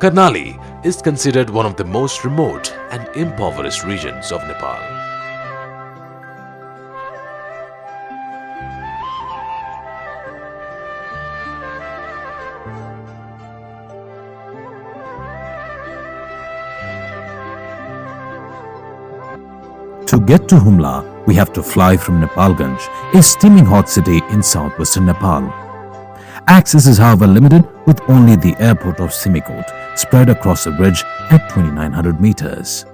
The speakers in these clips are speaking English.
Karnali is considered one of the most remote and impoverished regions of Nepal. To get to Humla, we have to fly from Nepalganj, a steaming hot city in southwestern Nepal. Access is however limited, with only the airport of Simkot spread across a bridge at 2,900 meters.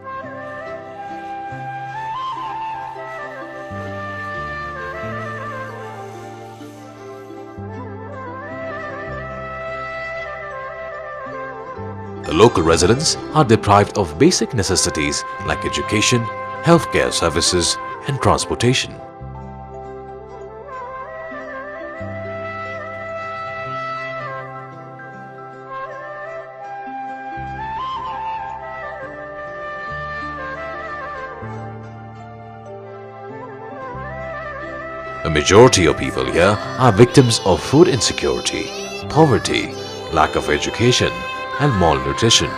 The local residents are deprived of basic necessities like education, healthcare services, and transportation. A majority of people here are victims of food insecurity, poverty, lack of education, and malnutrition.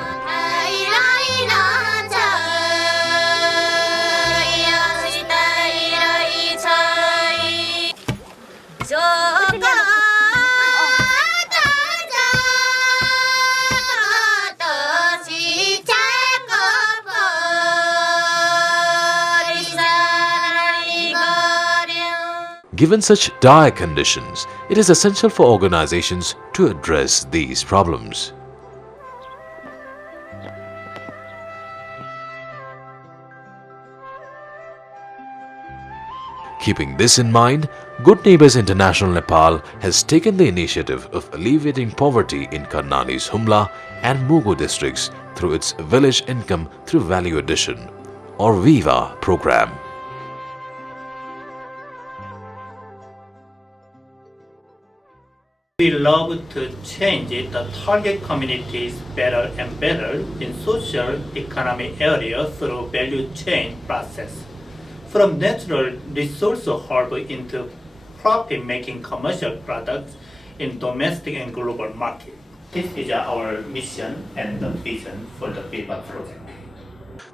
Given such dire conditions, it is essential for organizations to address these problems. Keeping this in mind, Good Neighbors International Nepal has taken the initiative of alleviating poverty in Karnali's Humla and Mugu districts through its Village Income Through Value Addition or VIVA program. We love to change the target communities better and better in social economic area through value chain process. From natural resource harvest into profit-making commercial products in domestic and global market. This is our mission and the vision for the VIVA project.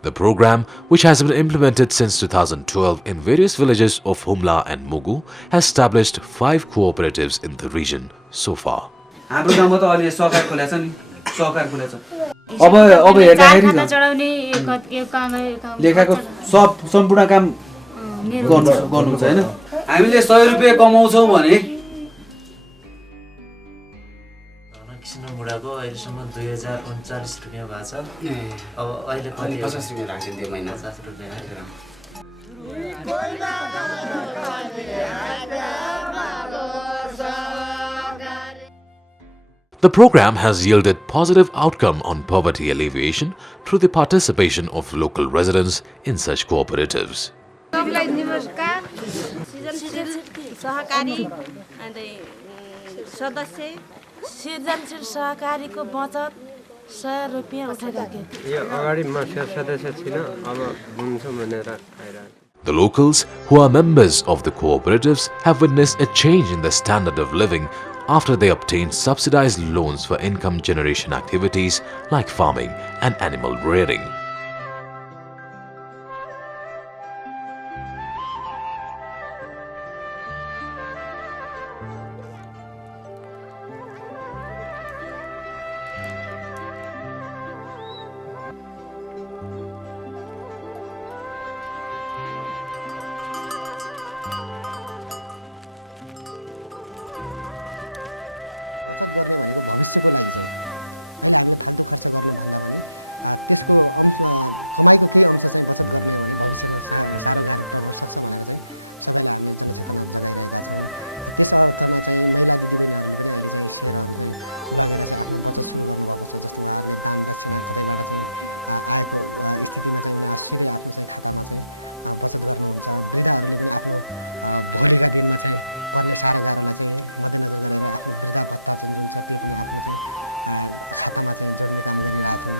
The program, which has been implemented since 2012 in various villages of Humla and Mugu, has established 5 cooperatives in the region so far. हाम्रो गाउँमा त अहिले सहकार खोलेछ नि सहकार खोलेछ अब हेर्दाखेरि लेखाको सम्पूर्ण काम गर्नुहुन्छ हैन हामीले 100 रुपैयाँ कमाउँछौं भने बुढाको अहिलेसम्म 2039 रुपैयाँ भएको छ अब अहिले कति 50 रुपैयाँ राखिदियो महिना 50 रुपैयाँ The program has yielded positive outcome on poverty alleviation through the participation of local residents in such cooperatives. सृजनशील सहकारीको बचत 100 रुपैयाँ उठाइराखे यो अगाडि म सदस्य छिन अब हुन्छ भनेर आइराखे. The locals, who are members of the cooperatives, have witnessed a change in their standard of living after they obtained subsidized loans for income generation activities like farming and animal rearing. बचत गर्ने भनेको भविष्यको लागि चाहिँ अहिले हामीले फाल्तु खर्च गर्नु भन्दा पनि त्यसको अंश कमाईको केही अंश चाहिँ बचत गर्ने हो भने भविष्यमा सारो गाह्रो पर्न सक्छ भनेर चाहिँ सबैले हामीले जनचेतना जगाइरहेका छौँ. त्यस अर्थमा चाहिँ महिला दिदीबहिनीहरूले पनि अहिले चाहिँ शेयरहरू चाहिँ लगेर चाहिँ आफ्नो बचत सुरु गर्नुभएको छ. जस्तो उहाँहरूले दान दक्षिणा कतैबाट चाहिँ आएको स्थितिमा चाहिँ उनीहरू सिधै आफ्नो चाहिँ खातामा चाहिँ बचत गर्नुहुन्छ. वृद्धाहरूले पनि आफ्नो भोलिका दिनमा चाहिँ पर्ने सारो गाह्रोलाई चाहिँ मध्यनजर गरेर आफ्नो वृद्धा भत्ता जुन छ त्यो पनि आफ्नो चाहिँ खातामा चाहिँ जोड्ने काम गरिरहेका छन्.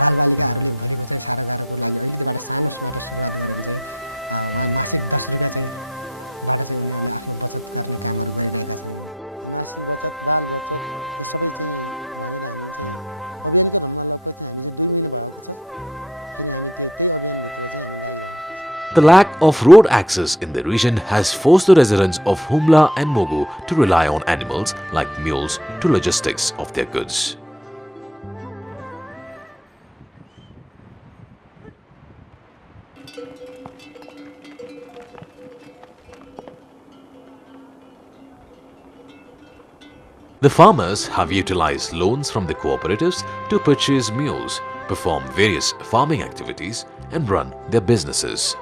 बालबालिकाहरूले भोलिको चाहिँ सारो गाह्रोको लागि अहिलेबाट सानोबाट सुरुवात गरेर चाहिँ उहाँ मासिक 10 रुपैयाँ चाहिँ बाट चाहिँ उनीहरूले आफ्नो बचत गर्ने कामहरू गरिरहेका छन्. मासिक बचत बाल बचत यो सबै चाहिँ भनेर हामी चाहिँ अभियानको क्रममा लगभग चाहिँ हामी चाहिँ 2 महिना भएको छ किन हामी त्यही अभियानभित्र चाहिँ हामी लागिरहेको छौँ। The lack of road access in the region has forced the residents of Humla and Mugu to rely on animals like mules to logistics of their goods. The farmers have utilized loans from the cooperatives to purchase mules, perform various farming activities, and run their businesses.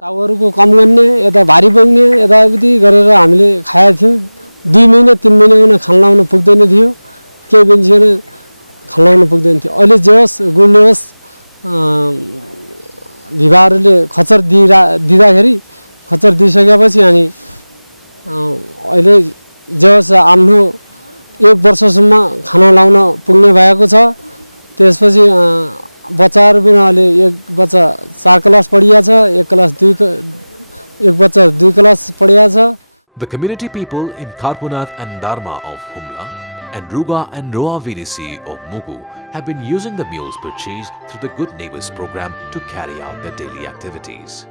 टावरको कम गर्ने यता भारी बोक्ने यताउति गरेर हामीले खाएका थियौँ। 2 महिना 3 महिना खान लाउन पुग्दैन थियो, केही बेन्सिएन खान लाउन पुग्दैन थियो। अहिले जे होस् गुड्ने होस् भिवाहरूले खच्चर दिँदाखेरि खच्चर दिइसकेपछि अनि अहिले जे होस् आफ्नो 1 वर्षसम्म खाना लाउन पुग्ने भएको छ। त्यसपछि बच्चाहरू पनि अहिले 1 बच्चा 4 क्लास पढिया छ, 1 बच्चा 2 क्लास पढिया छ। The community people in Karpunath and Dharma of Humla and Ruga and Roa VDC of Mugu have been using the mules purchased through the Good Neighbors program to carry out their daily activities.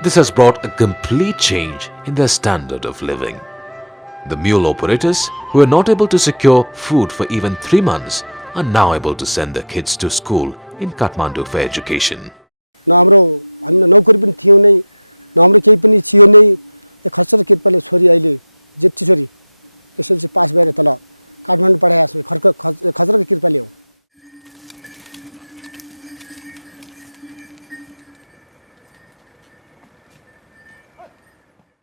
This has brought a complete change in their standard of living. The mule operators, who were not able to secure food for even 3 months, are now able to send their kids to school in Kathmandu for education. न हाम्रो नौकरी पनि थियो नै, न हाम्रो केही पनि थियो नै। एक खच्चर कृपाले छोरी अहिले जेठी छोरी एसएलसी पास भएर तल काठमाडौँ पढाएको छ। खच्चरको कृपाले हो।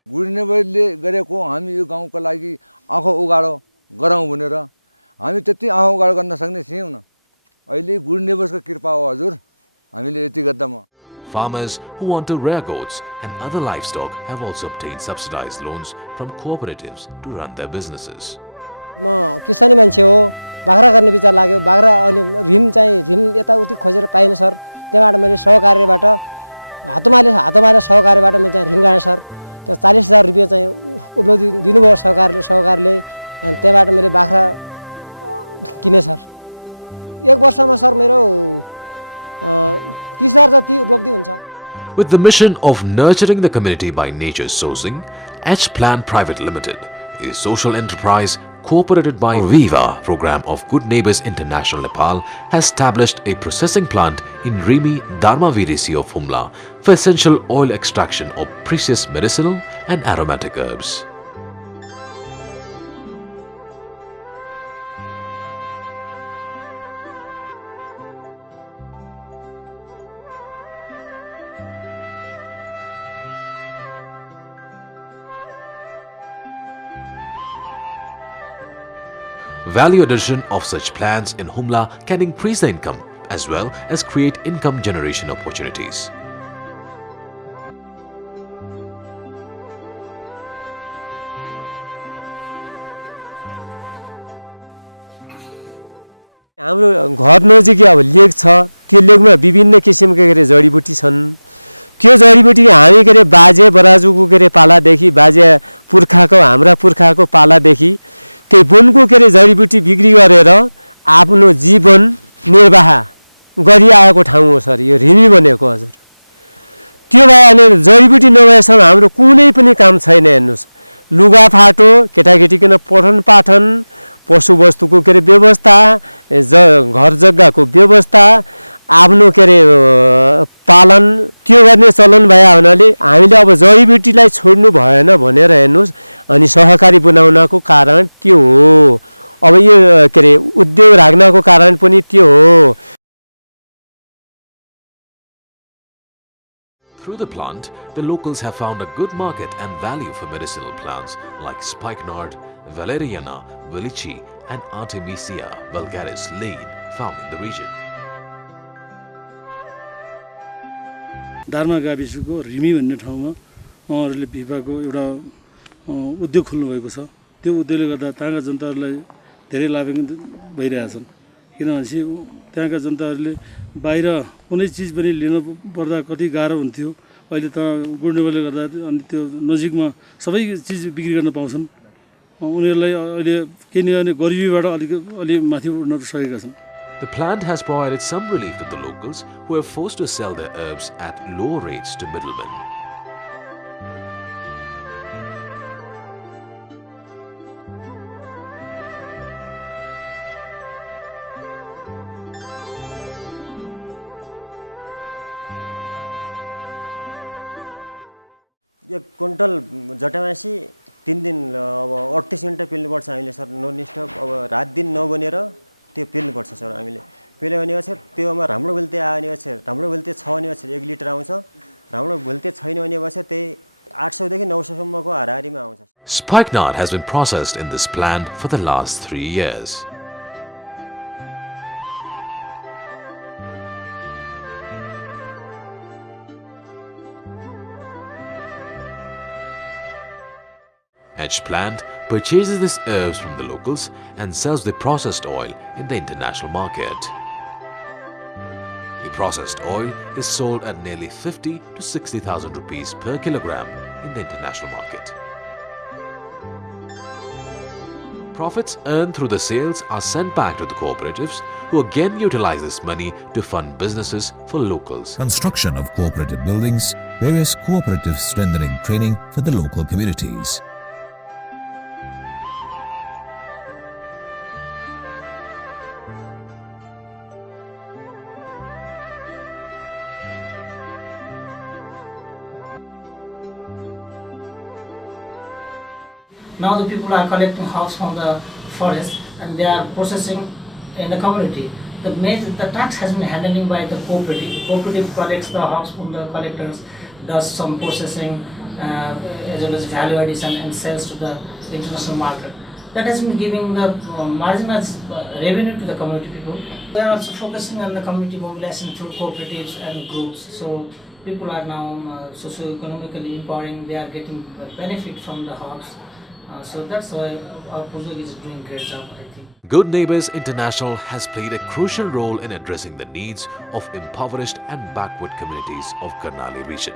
गुडनेबरले गरेको हामी यो गाउँको लागि आँखा उगाडो गरौँ भनेर हामी त्यति आँखा उगाडो गर्न सक्ने थियौँ न। अहिले गुडनेबर्सको कृपा हो हजुर, हामीले यति गर्दामा। Farmers who want to rear goats and other livestock have also obtained subsidized loans from cooperatives to run their businesses. म किसानी मान्छे हो, बाख्रा गर्ने विचार लाग्यो। बाख्रा अनि ऋण यताउति खोजेर पाइन सर। त्यहाँबाट मैले सहकार्यबाट हातमाले सहकार्यबाट मैले ऋण गाएँ सर। त्यो 40,000 रुपैयाँ चाहिँ उपलब्धि दिनुभयो सहकारले। अनि त्यहाँबाट मैले बाख्रा किने सर। 1 वर्षमा सर मेरो 30,000 जति उपलब्धि हुन्छ। With the mission of nurturing the community by nature sourcing, H Plan Private Limited, a social enterprise cooperated by Viva program of Good Neighbors International Nepal, has established a processing plant in Rimi Dharma VDC of Humla for essential oil extraction of precious medicinal and aromatic herbs. Value addition of such plants in Humla can increase the income as well as create income generation opportunities. हाम्रो घर नजिकै अब lake छ। त्यो लेकमा विभिन्न किसिमका जडीबुटी छन्। त्यो जडीबुटी हामी बाजे बराजुको पालादेखि बाजे पुर्खाको हाम्रा पुर्खाको पालादेखि त्यही वनको जडीबुटी बिक्री गरेर आफ्नो जीवन निर्वाह गरिआएको ठाउँ हो सर यो रिमी भनेको हजुर। त्यो भएर जडीबुटी नभएसम्म हाम्रो कुनै पनि काम छैन। हेर्नुस्, लुगाफाटो, केटाकेटीको पठन पाठन, पशुवस्तुको व्यवस्था, घर जग्गाको व्यवस्था, आफ्नो पालन त्यो गर्ने चलन भए हुनाले हामीले अब जडीबुटीलाई छोड्नु भएन भनेर हेर्नुस्। अनि सहकारी बनाउनको कारण त्यो हो। अब यो उद्योग राख्नको कारण पनि त्यो हो। Through the plant, the locals have found a good market and value for medicinal plants like spikenard, valeriana, velichi, and Artemisia vulgaris lane found in the region. दार्मा गाविसको रिमी भन्ने ठाउँमा उहाँहरूले पिपाको एउटा उद्योग खोल्नु भएको छ। त्यो उद्योगले गर्दा त्यहाँका जनताहरूलाई धेरै लाभान्वित भइरहेछन्। किनभने त्यहाँका जनताहरूले बाहिर कुनै चिज पनि लिन पर्दा कति गाह्रो हुन्थ्यो, अहिले त गुड नेबरले गर्दा अनि त्यो नजिकमा सबै चिज बिक्री गर्न पाउँछन्। उनीहरूलाई अहिले केही न केही गरिबीबाट अलि माथि उड्न सकेका छन्। The plant has provided some relief to the locals who are forced to sell their herbs at low rates to middlemen. एक क्विन्टल जटामासी 3 दिन अब 38 घण्टा पिल्नुपर्छ हामीले सर, नन स्टप अब रात दिन नबनेर त्यो पिल्नुपर्छ सर हामीले। पिल्यो भने चाहिँ त्योमा राम्रो बेल्ते आयो भने चाहिँ राम्रो बेल्ते छ भने चाहिँ 1 लिटर आउँछ, राम्रो बेल्ते छैन भने चाहिँ त्यही 800 देखि 900 सम्मको हाराहारीमा आउँछ। Spikenard has been processed in this plant for the last 3 years. Each plant purchases these herbs from the locals and sells the processed oil in the international market. The processed oil is sold at nearly 50 to 60,000 rupees per kilogram in the international market. Profits earned through the sales are sent back to the cooperatives, who again utilize this money to fund businesses for locals. Construction of cooperative buildings, various cooperative strengthening training for the local communities. Now the people are collecting hogs from the forest and they are processing in the community. The tax has been handling by the cooperative. Cooperative collects the hogs from the collectors, does some processing as well as value addition and sells to the international market. That has been giving the marginal revenue to the community people. They are also focusing on the community mobilization through cooperatives and groups. So people are now socio-economically empowering. They are getting benefit from the hogs. So that's why our project is doing a great job, I think. Good Neighbors International has played a crucial role in addressing the needs of impoverished and backward communities of Karnali region.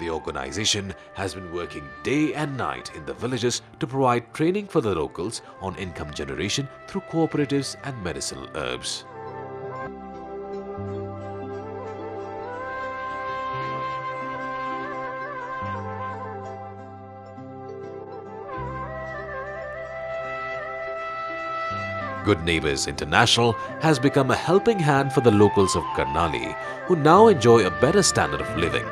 The organization has been working day and night in the villages to provide training for the locals on income generation through cooperatives and medicinal herbs. Good Neighbors International has become a helping hand for the locals of Karnali, who now enjoy a better standard of living,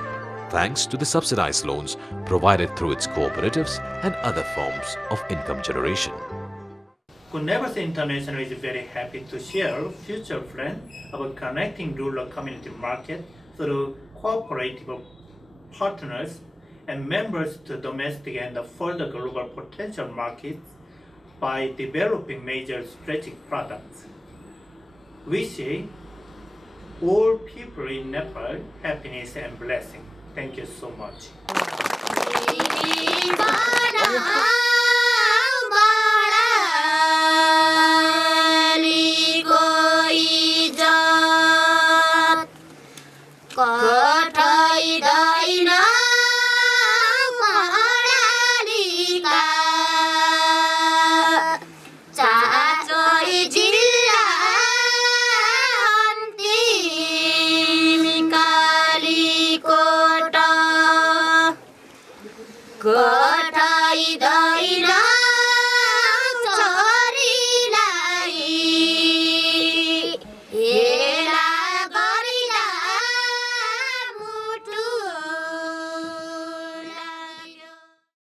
thanks to the subsidized loans provided through its cooperatives and other forms of income generation. Good Neighbors International is very happy to share future plans about connecting rural community market through cooperative partners and members to domestic and further global potential markets by developing major strategic products. We say all people in Nepal happiness and blessing. Thank you so much. Go.